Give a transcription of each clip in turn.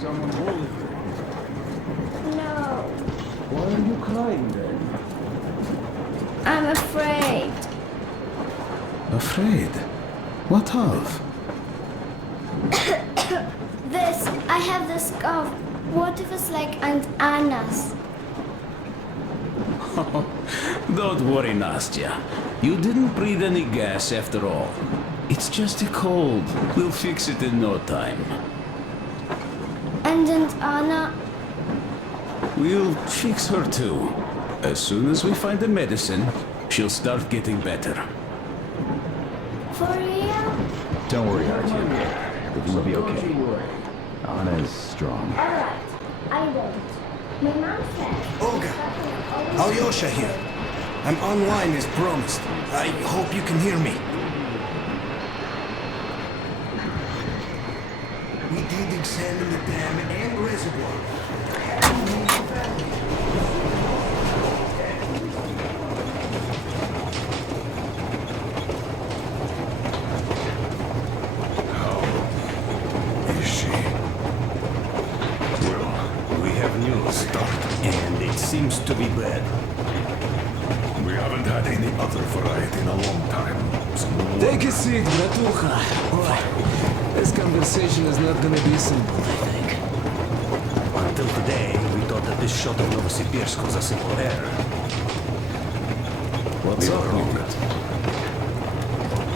someone holding you? No, Why are you crying then? I'm afraid. Afraid? What of? I have this cough. What if it's like Aunt Anna's? Don't worry, Nastya. You didn't breathe any gas after all. It's just a cold. We'll fix it in no time. And Aunt Anna? We'll fix her too. As soon as we find the medicine, she'll start getting better. For real? Don't worry, Artyom. Everything will be okay. Anna is strong. Alright, I won't. My mom said... Olga! Alyosha here. I'm online as promised. I hope you can hear me. We did examine the dam and reservoir. How is she? Well, we have new start, and it seems to be bad. We haven't had any other variety in a long time. So Take a seat, Bratucha. This conversation is not gonna be simple, I think. until today, we thought that this shot of Novosibirsk was a simple error. What's up with it?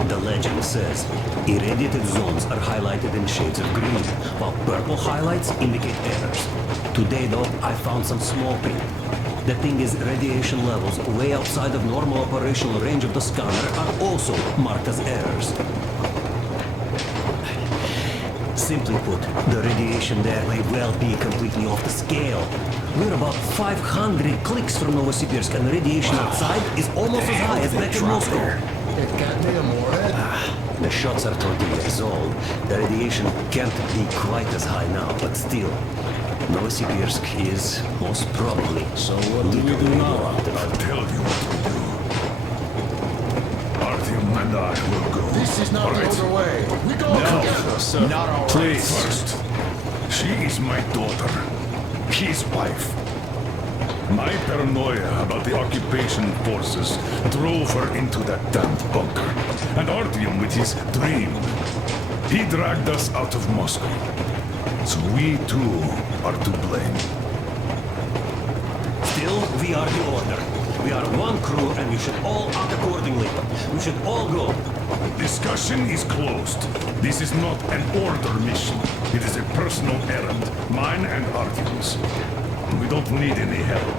The legend says irradiated zones are highlighted in shades of green, while purple highlights indicate errors. Today, though, I found some small print. The thing is, radiation levels way outside of normal operational range of the scanner are also marked as errors. Simply put, the radiation there may well be completely off the scale. We're about 500 clicks from Novosibirsk, and the radiation outside is almost as high as back in Moscow. It can't be a more. The shots are 20 years old. The radiation can't be quite as high now, but still, Novosibirsk is most probably. So what do we do now? I'll Tell you what to do. Artyom and I will go. This is not the other way. We go together. Sir, Not all right. please. First, she is my daughter, his wife. My paranoia about the occupation forces drove her into that damned bunker. And Artyom with his dream. He dragged us out of Moscow. So we too are to blame. Still, we are the order. We are one crew, and we should all act accordingly. We should all go. Discussion is closed. This is not an order mission. It is a personal errand, mine and Artyom's. We don't need any help.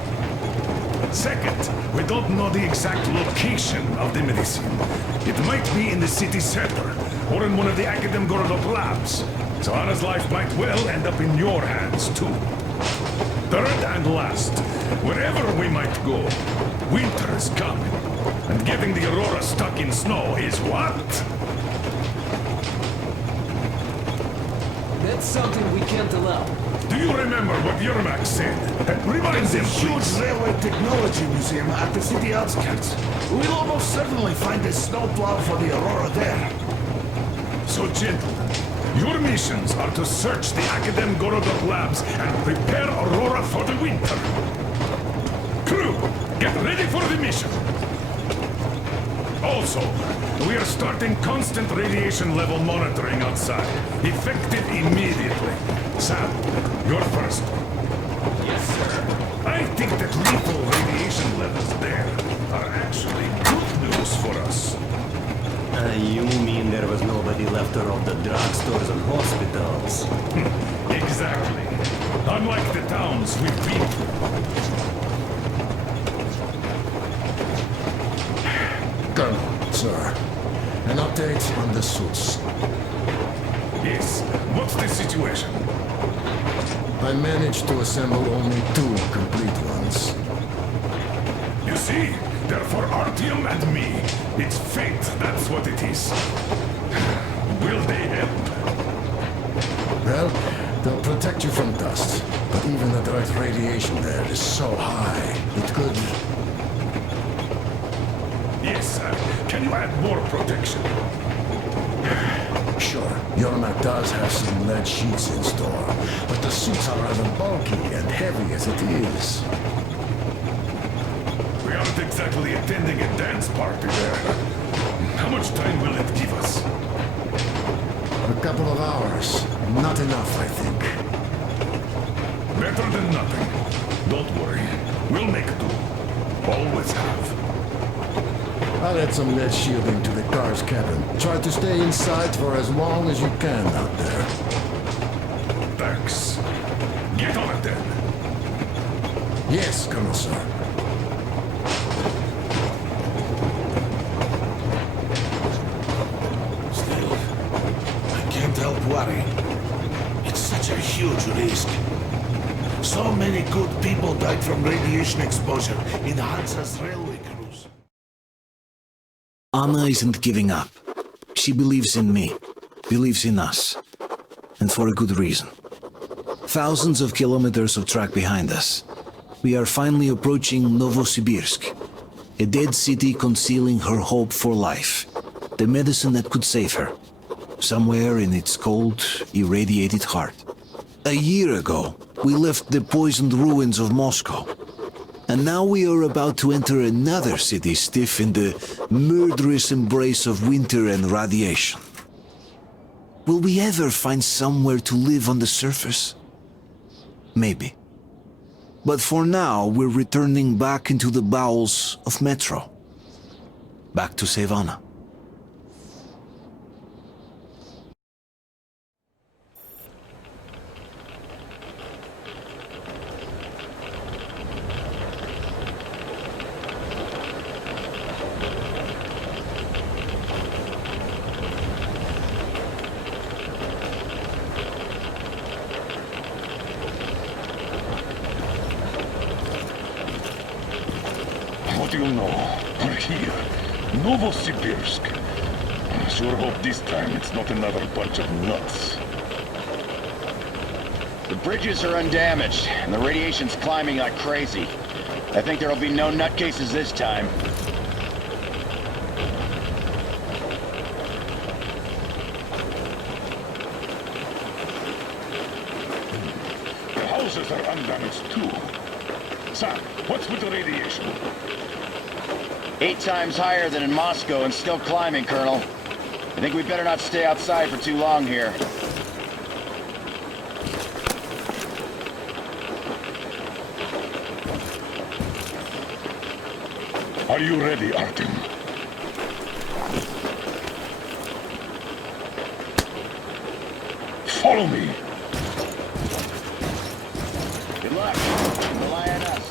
Second, we don't know the exact location of the medicine. It might be in the city center, or in one of the Academ Gorodok labs. So Anna's life might well end up in your hands, too. Third and last, wherever we might go, winter is coming. And getting the Aurora stuck in snow is what? That's something we can't allow. Do you remember what Yermak said? Remind them, Huge please. railway technology museum at the city outskirts. We'll almost certainly find a snowplow for the Aurora there. So, gentlemen, your missions are to search the Academ Gorodok labs and prepare Aurora for the winter. Crew, get ready for the mission. Also, we are starting constant radiation level monitoring outside. Effective immediately. Sam, you're first. Yes, sir. I think that lethal radiation levels there are actually good news for us. You mean there was nobody left to rob the drugstores and hospitals? Exactly. Unlike the towns we've been to. Colonel, sir. An update on the suits. Yes. What's the situation? I managed to assemble only 2 complete ones. You see, they're for Artyom and me. It's fate, that's what it is. Will they help? Well, they'll protect you from dust. But even the direct radiation there is so high, it could... Yes, sir. Can you add more protection? Sure, Yermak does have some lead sheets in store, but the suits are rather bulky and heavy as it is. We aren't exactly attending a dance party there. How much time will it give us? A couple of hours. Not enough, I think. Better than nothing. Don't worry. We'll make do. Always have. I'll add some lead shielding to the car's cabin. Try to stay inside for as long as you can out there. Thanks. Get on it then. Yes, Colonel, sir. Still, I can't help worrying. It's such a huge risk. So many good people died from radiation exposure in Hansa's railway crews. Anna isn't giving up. She believes in me, believes in us, and for a good reason. Thousands of kilometers of track behind us, we are finally approaching Novosibirsk, a dead city concealing her hope for life, the medicine that could save her, somewhere in its cold, irradiated heart. A year ago, we left the poisoned ruins of Moscow. And now we are about to enter another city stiff in the murderous embrace of winter and radiation. Will we ever find somewhere to live on the surface? Maybe. But for now, we're returning back into the bowels of Metro. Back to Savannah. What do you know? We're here. Novosibirsk. I sure hope this time it's not another bunch of nuts. The bridges are undamaged, and the radiation's climbing like crazy. I think there'll be no nutcases this time. The houses are undamaged too. Sam, what's with the radiation? 8 times higher than in Moscow and still climbing, Colonel. I think we better not stay outside for too long here. Are you ready, Artyom? Follow me. Good luck. Rely on us.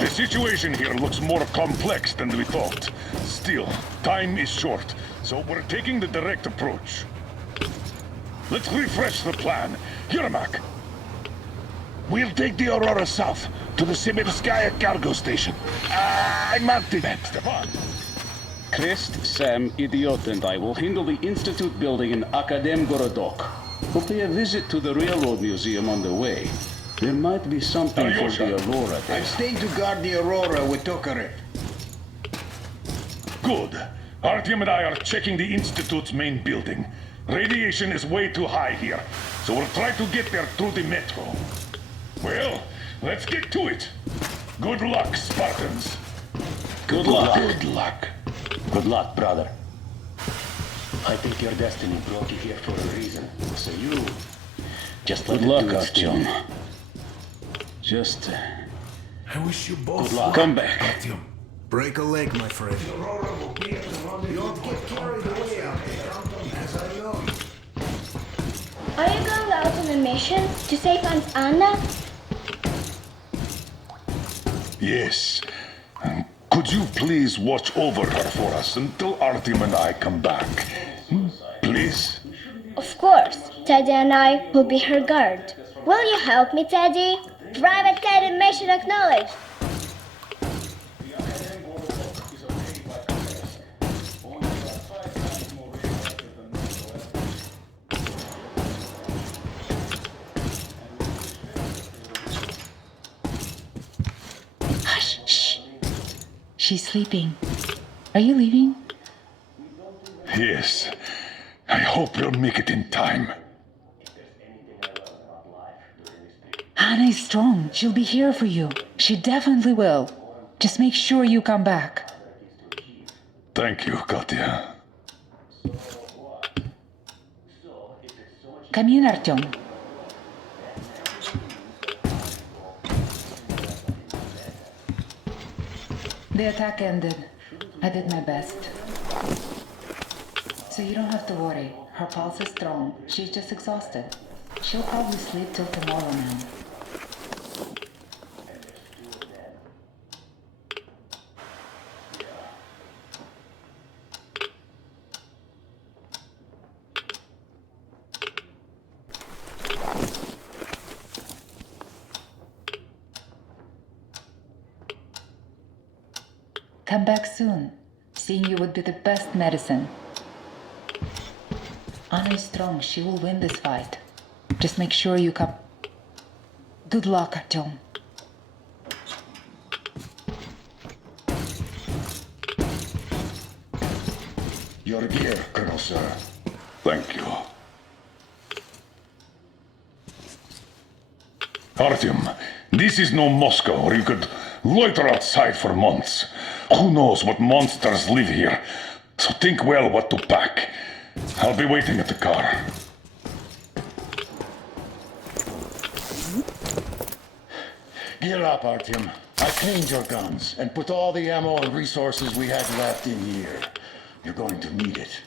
The situation here looks more complex than we thought. Still, time is short, so we're taking the direct approach. Let's refresh the plan. Yermak, we'll take the Aurora south to the Simirskaya cargo station. I marked it. Stefan. Krist, Sam, Idiot, and I will handle the Institute building in Akademgorodok. We'll pay a visit to the Railroad Museum on the way. There might be something for the Aurora there. I'm staying to guard the Aurora with Tokarev. Good. Artyom and I are checking the Institute's main building. Radiation is way too high here, so we'll try to get there through the metro. Well, let's get to it. Good luck, Spartans. Good luck. Good luck. Good luck, brother. I think your destiny brought you here for a reason, so you just let Good it luck, do its Artyom. job. Just I wish you both Good luck. come back. Artyom. Break a leg, my friend. Aurora will be at the rendezvous. Don't get carried away out there, as I know. Are you going out on a mission to save Aunt Anna? Yes. Could you please watch over her for us until Artyom and I come back? Please? Of course. Teddy and I will be her guard. Will you help me, Teddy? Private Teddy mission acknowledged. She's sleeping. Are you leaving? Yes. I hope we'll make it in time. Anna is strong. She'll be here for you. She definitely will. Just make sure you come back. Thank you, Katya. Come in, Artyom. The attack ended. I did my best. So you don't have to worry. Her pulse is strong. She's just exhausted. She'll probably sleep till tomorrow now. Come back soon. Seeing you would be the best medicine. Anna is strong. She will win this fight. Just make sure you come. Good luck, Artyom. Your gear, Colonel Sir. Thank you. Artyom, this is no Moscow where you could loiter outside for months. Who knows what monsters live here? So think well what to pack. I'll be waiting at the car. Gear up, Artyom. I cleaned your guns and put all the ammo and resources we had left in here. You're going to need it.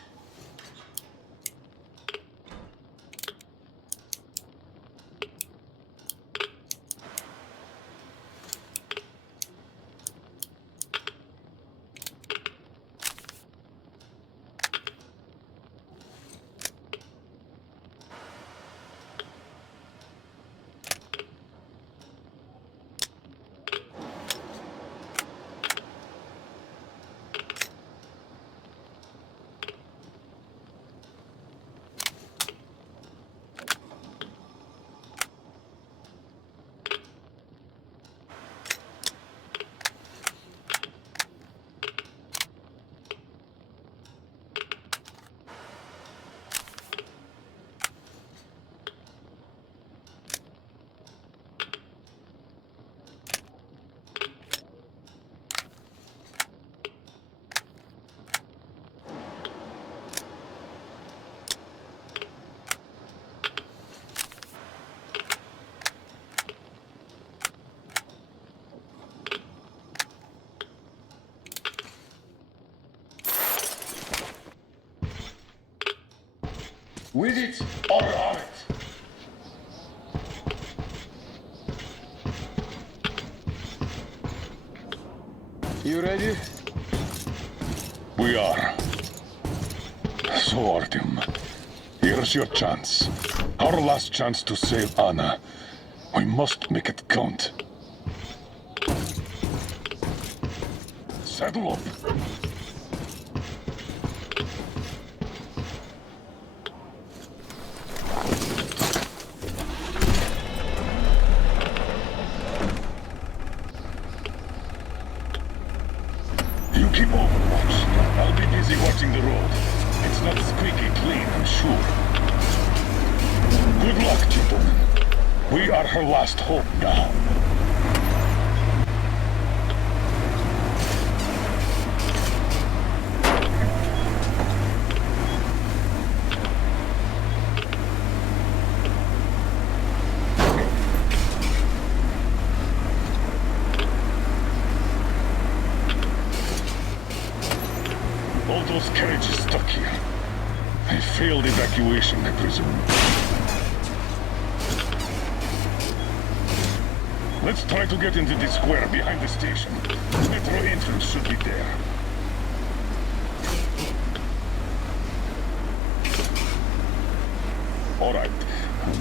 With it or on it? You ready? We are. So, Artyom, here's your chance. Our last chance to save Anna. We must make it count. Saddle up. You keep on watch. I'll be busy watching the road. It's not squeaky clean, I'm sure. Good luck, gentlemen. We are her last hope now. All those carriages stuck here. A failed evacuation, I presume. Let's try to get into the square behind the station. The metro entrance should be there. All right.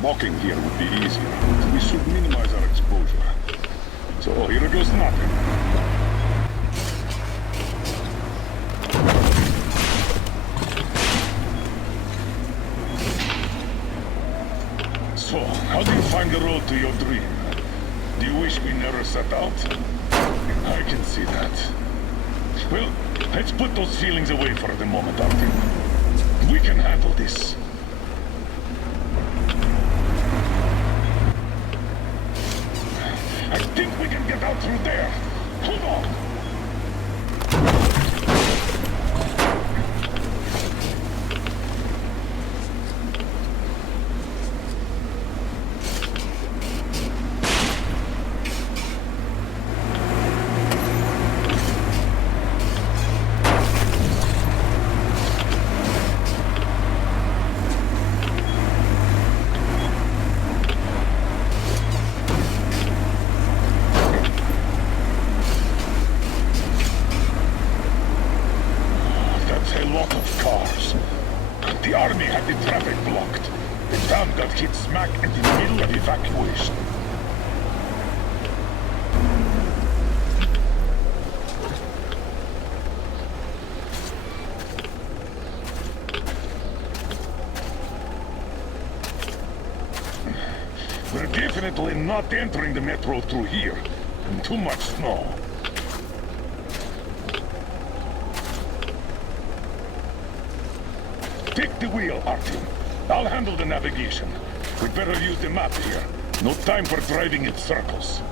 Walking here would be easier. We should minimize our exposure. So here goes nothing. So, how do you find the road to your dream? Do you wish we never set out? I can see that. Well, let's put those feelings away for the moment, Artyom. We can handle this. I think we can get out through there. Hold on. We're definitely not entering the metro through here. And too much snow. Take the wheel, Artyom. I'll handle the navigation. We'd better use the map here. No time for driving in circles.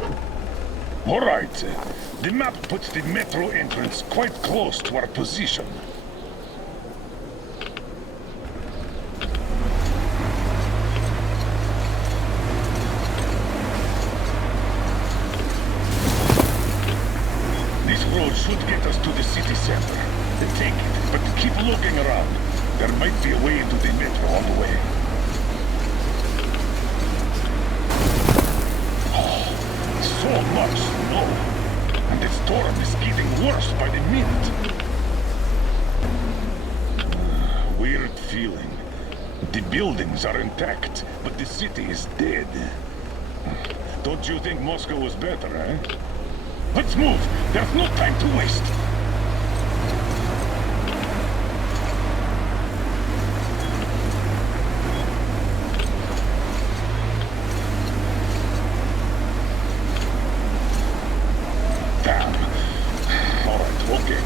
All right. The map puts the metro entrance quite close to our position. This road should get us to the city center. Take it, but keep looking around. There might be a way into the metro on the way. Oh, so much snow. And the storm is getting worse by the minute. Weird feeling. The buildings are intact, but the city is dead. Don't you think Moscow was better, eh? Let's move! There's no time to waste! Damn. Alright, okay.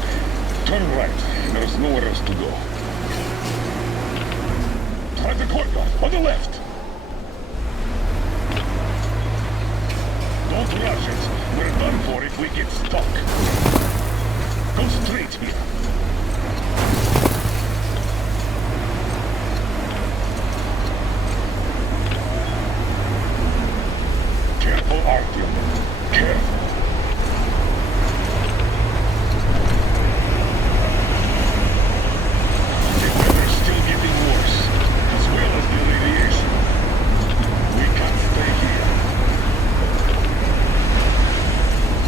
Turn right. There's nowhere else to go. Try the courtyard, on the left! Don't rush it. We're done for if we get stuck. Go straight here. Careful, Artyom. Careful. The weather's still getting worse, as well as the radiation. We can't stay here.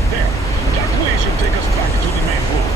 There. That way should take us back to the main road.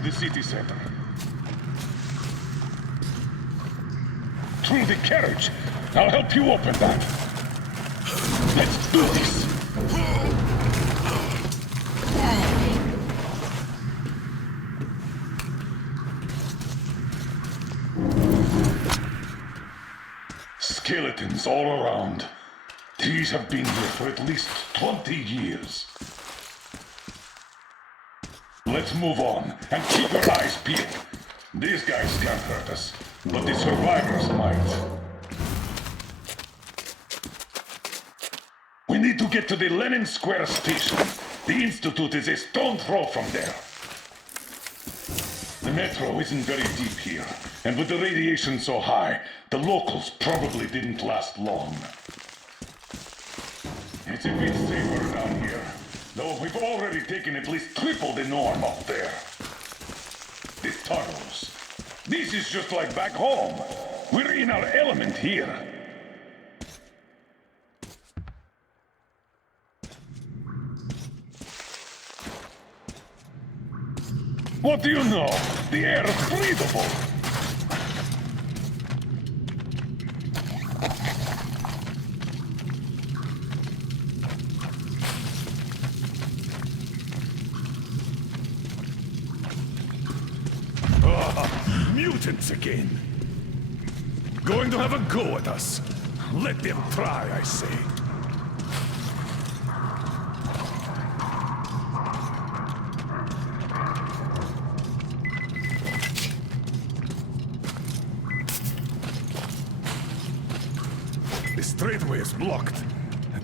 to the city center. Through the carriage. I'll help you open that. Let's do this. Skeletons all around. These have been here for at least 20 years. Let's move on and keep your eyes peeled. These guys can't hurt us, but the survivors might. We need to get to the Lenin Square station. The Institute is a stone's throw from there. The metro isn't very deep here, and with the radiation so high, the locals probably didn't last long. It's a bit safer down here, though we've already taken at least triple the norm up there. The tunnels. This is just like back home. We're in our element here. What do you know? The air is breathable. Mutants again. Going to have a go at us. Let them try, I say. The straightway is blocked.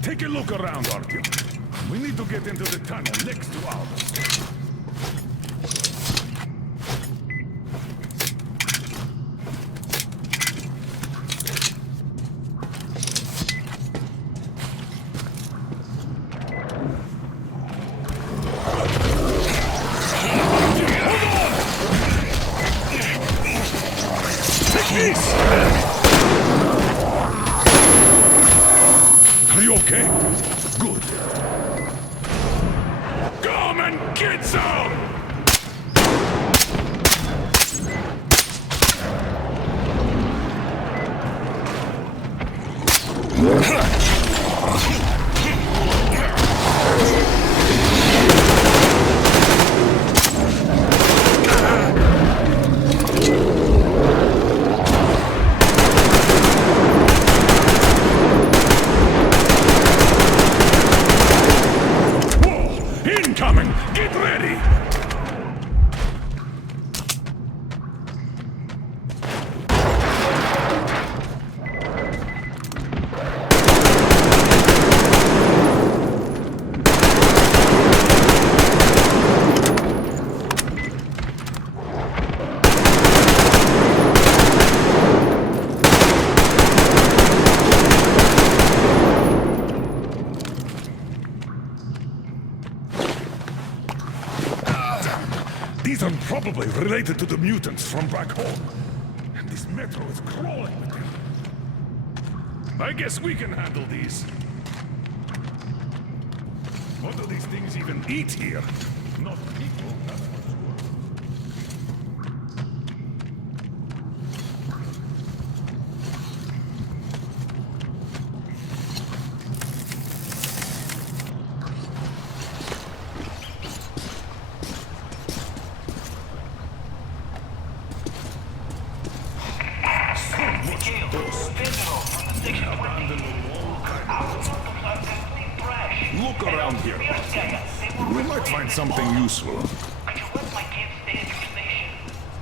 Take a look around, Artyom. We need to get into the tunnel next to ours. Are you okay? Good. Come and get some! These are probably related to the mutants from back home. And this metro is crawling with them. I guess we can handle these. What do these things even eat here? Not people, that's for sure. Look around here. We might find something useful. Could you let my kids stay at your station?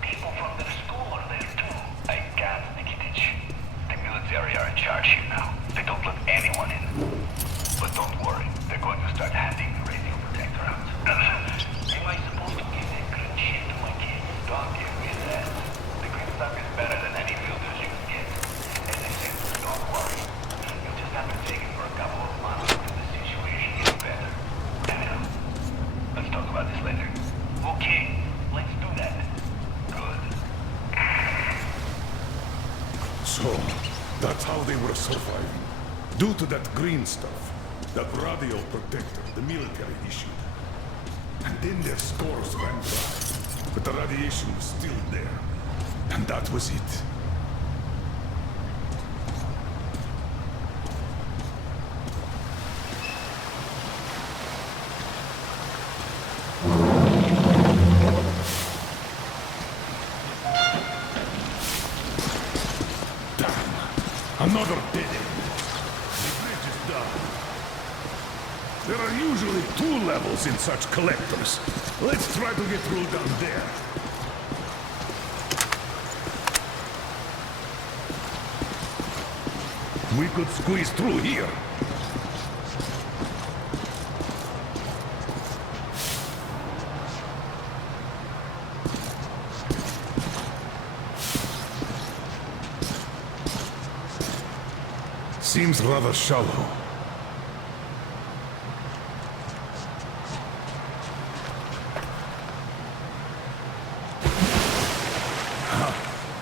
People from their school are there too. I can't, Nikitich. The military are in charge here now. They don't let anyone in. But don't worry, they're going to start handing the radio protector out. Am I supposed to give that green shit to my kids? Don't give me that. The green stuff is better than any filters you can get. As I said, don't worry. You just have to take it for a couple of months until the situation gets better. Let's talk about this later. Okay, let's do that. Good. So, that's how they were surviving. Due to that green stuff. That radio protector the military issued. And then their scores ran dry. but the radiation was still there. And that was it. Another dead end. The bridge is done. There are usually 2 levels in such collectors. Let's try to get through down there. We could squeeze through here. Seems rather shallow.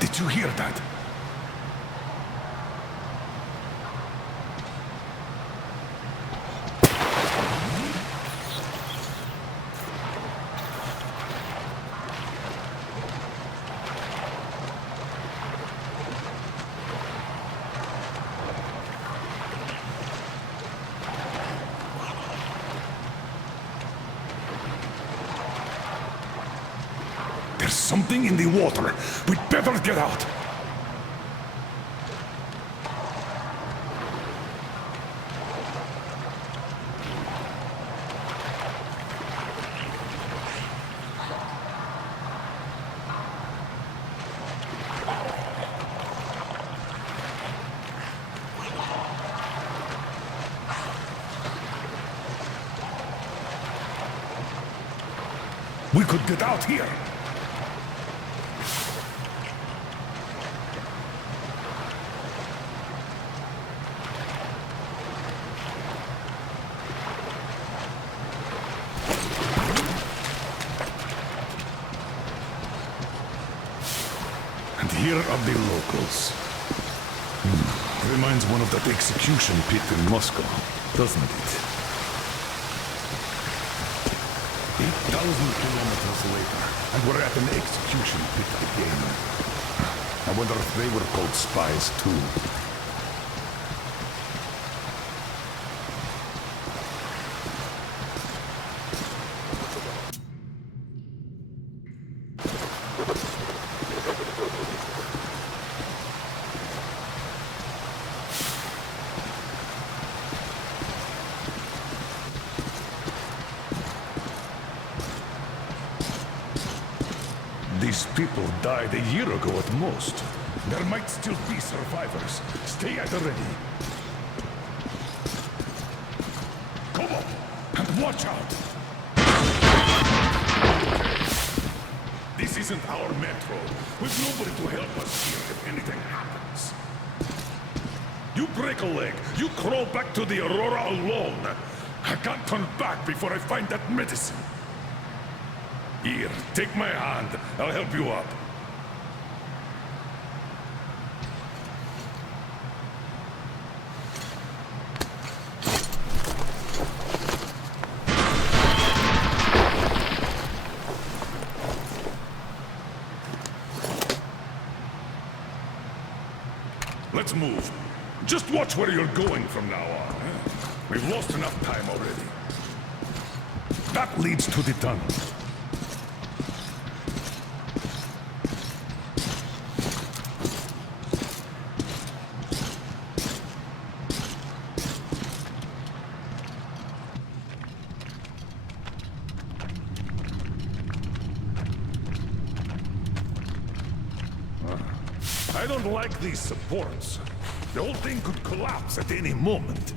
Did you hear that? There's something in the water. We'd better get out. We could get out here. And here are the locals. Reminds one of that execution pit in Moscow, doesn't it? 8,000 kilometers later, and we're at an execution pit again. I wonder if they were called spies too. These people died a year ago at most. There might still be survivors. Stay at the ready. Come on, and watch out! This isn't our metro. We've nobody to help us here if anything happens. You break a leg, you crawl back to the Aurora alone. I can't turn back before I find that medicine. Here, take my hand. I'll help you up. Let's move. Just watch where you're going from now on. We've lost enough time already. That leads to the tunnel. I don't like these supports. The whole thing could collapse at any moment.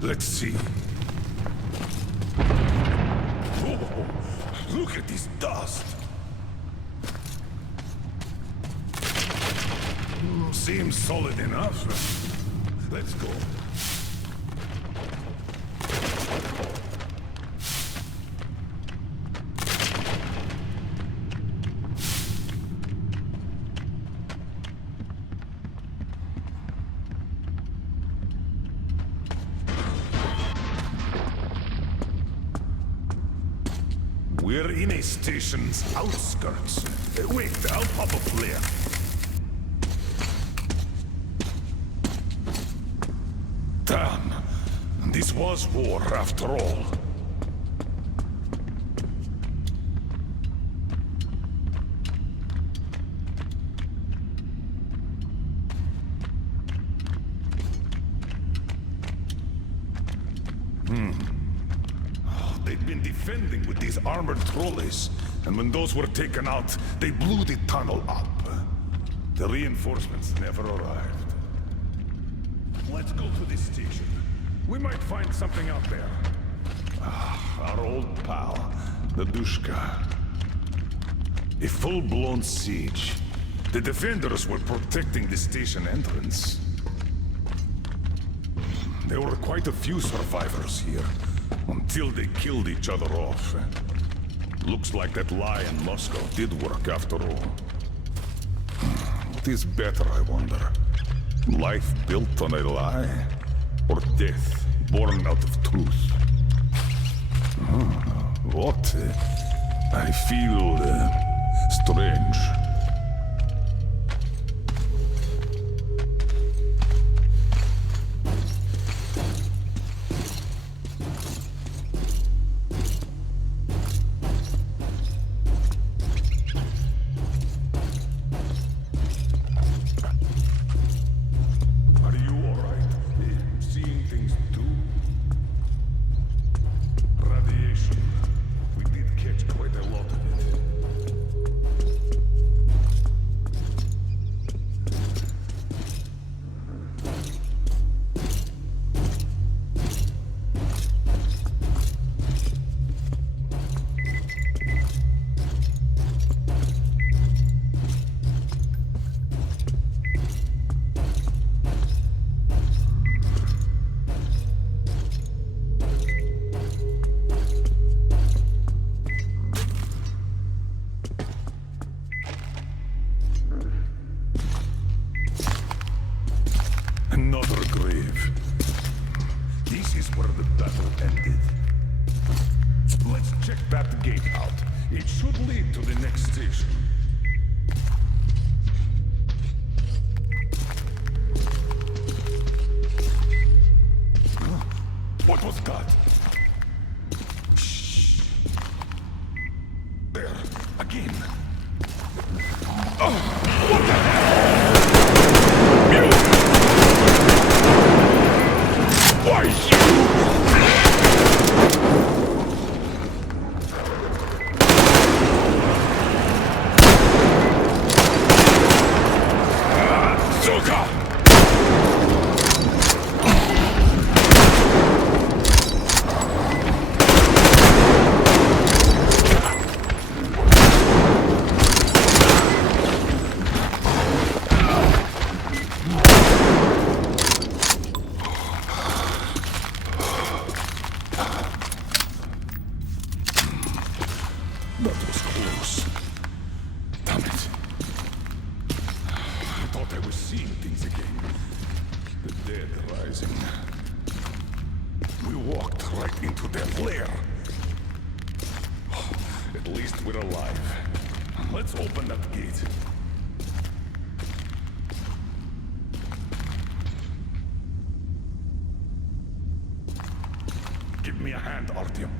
Let's see. Whoa! Look at this dust! Seems solid enough. Let's go. We're in a station's outskirts. Wait, I'll pop a flare. Damn. This was war after all. They'd been defending with these armored trolleys, and when those were taken out, they blew the tunnel up. The reinforcements never arrived. Let's go to this station. We might find something out there. Our old pal, the Dushka. A full-blown siege. The defenders were protecting the station entrance. There were quite a few survivors here, until they killed each other off. Looks like that lie in Moscow did work after all. What is better, I wonder? Life built on a lie? Or death born out of truth? What? I feel strange. Another grave. This is where the battle ended. Let's check that gate out. It should lead to the next station. What was that? Shh. There, again. What the hell? Why That was close. Damn it. I thought I was seeing things again. The dead rising. We walked right into their lair. At least we're alive. Let's open that gate. Give me a hand, Artyom.